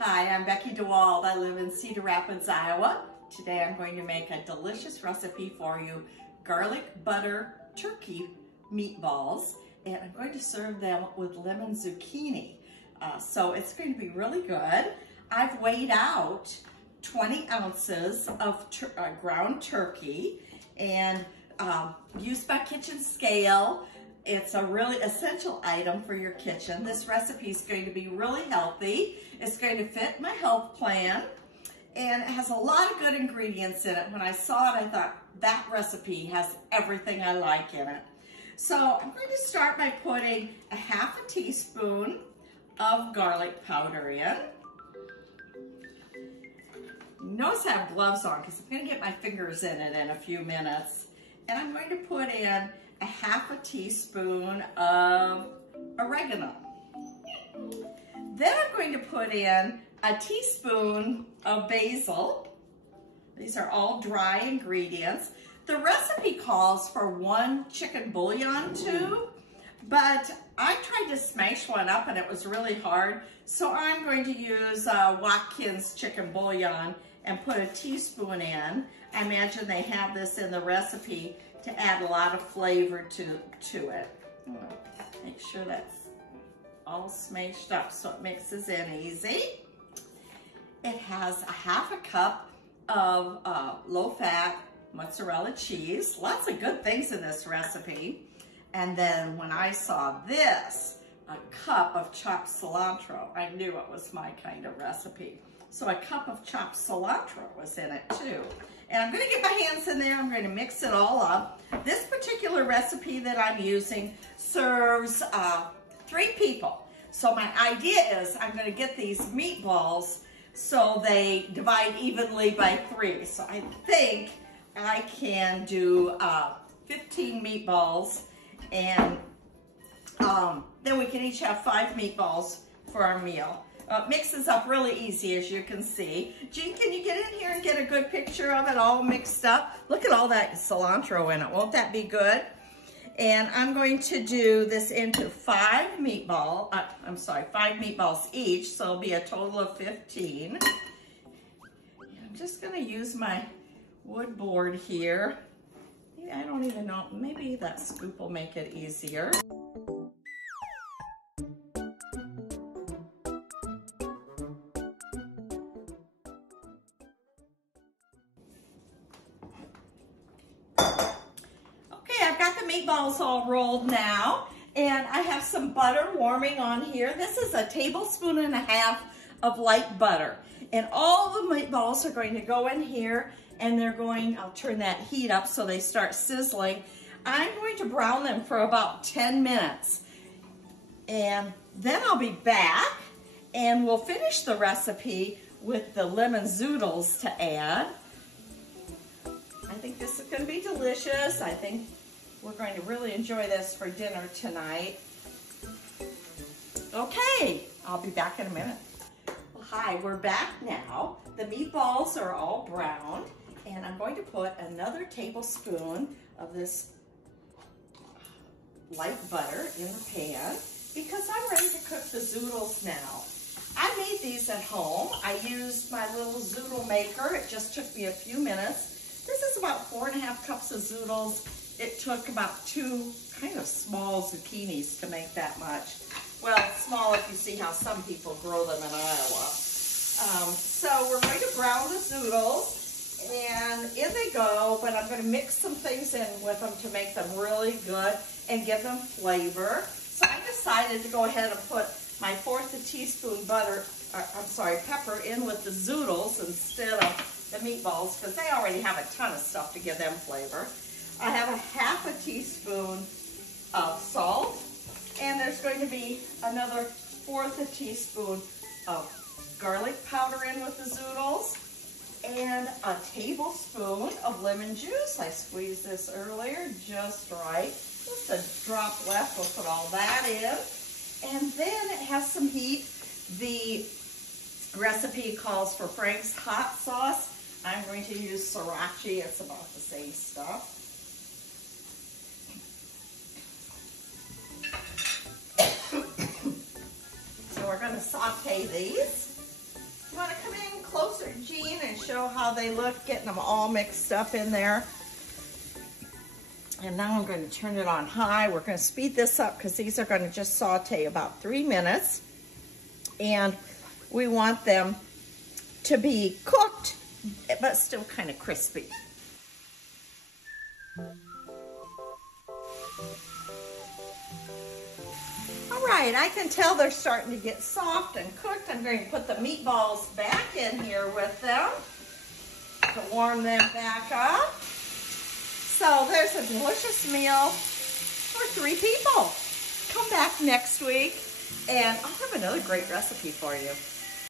Hi, I'm Becky DeWald. I live in Cedar Rapids, Iowa. Today I'm going to make a delicious recipe for you, garlic butter turkey meatballs, and I'm going to serve them with lemon zucchini. So it's going to be really good. I've weighed out 20 ounces of ground turkey and used my kitchen scale. It's a really essential item for your kitchen. This recipe is going to be really healthy. It's going to fit my health plan, and it has a lot of good ingredients in it. When I saw it, I thought that recipe has everything I like in it. So I'm going to start by putting a half a teaspoon of garlic powder in. Notice I have gloves on because I'm going to get my fingers in it in a few minutes. And I'm going to put in a half a teaspoon of oregano. Then I'm going to put in a teaspoon of basil. These are all dry ingredients. The recipe calls for 1 chicken bouillon tube, but I tried to smash one up and it was really hard. So I'm going to use Watkins chicken bouillon and put a teaspoon in. I imagine they have this in the recipe to add a lot of flavor to it. Make sure that's all smashed up so it mixes in easy. It has a half a cup of low-fat mozzarella cheese. Lots of good things in this recipe. And then when I saw this, a cup of chopped cilantro, I knew it was my kind of recipe. So a cup of chopped cilantro was in it too. And I'm going to get my hands in there. I'm going to mix it all up. This particular recipe that I'm using serves 3 people. So my idea is I'm going to get these meatballs so they divide evenly by 3. So I think I can do 15 meatballs, and then we can each have 5 meatballs for our meal. It mixes up really easy, as you can see. Jean, can you get in here and get a good picture of it all mixed up? Look at all that cilantro in it. Won't that be good? And I'm going to do this into 5 meatballs each, so it'll be a total of 15. I'm just going to use my wood board here. I don't even know, maybe that scoop will make it easier. Meatballs all rolled now, and I have some butter warming on here. This is a tablespoon and a half of light butter, and all the meatballs are going to go in here, and I'll turn that heat up so they start sizzling. I'm going to brown them for about 10 minutes, and then I'll be back, and we'll finish the recipe with the lemon zoodles to add. I think this is going to be delicious. I think we're going to really enjoy this for dinner tonight. Okay, I'll be back in a minute. Well, hi, we're back now. The meatballs are all browned, and I'm going to put another tablespoon of this light butter in the pan because I'm ready to cook the zoodles now. I made these at home. I used my little zoodle maker. It just took me a few minutes. This is about 4.5 cups of zoodles. It took about 2 kind of small zucchinis to make that much. Well, small if you see how some people grow them in Iowa. So we're going to brown the zoodles, and in they go, but I'm going to mix some things in with them to make them really good and give them flavor. So I decided to go ahead and put my 1/4 teaspoon pepper in with the zoodles instead of the meatballs, because they already have a ton of stuff to give them flavor. I have a half a teaspoon of salt, and there's going to be another 1/4 teaspoon of garlic powder in with the zoodles, and a tablespoon of lemon juice. I squeezed this earlier just right. Just a drop left, we'll put all that in. And then it has some heat. The recipe calls for Frank's hot sauce. I'm going to use sriracha. It's about the same stuff. So we're going to saute these. You want to come in closer, Jean, and show how they look, getting them all mixed up in there. And now I'm going to turn it on high. We're going to speed this up because these are going to just saute about 3 minutes. And we want them to be cooked, but still kind of crispy. All right, I can tell they're starting to get soft and cooked. I'm going to put the meatballs back in here with them to warm them back up. So there's a delicious meal for 3 people. Come back next week and I'll have another great recipe for you.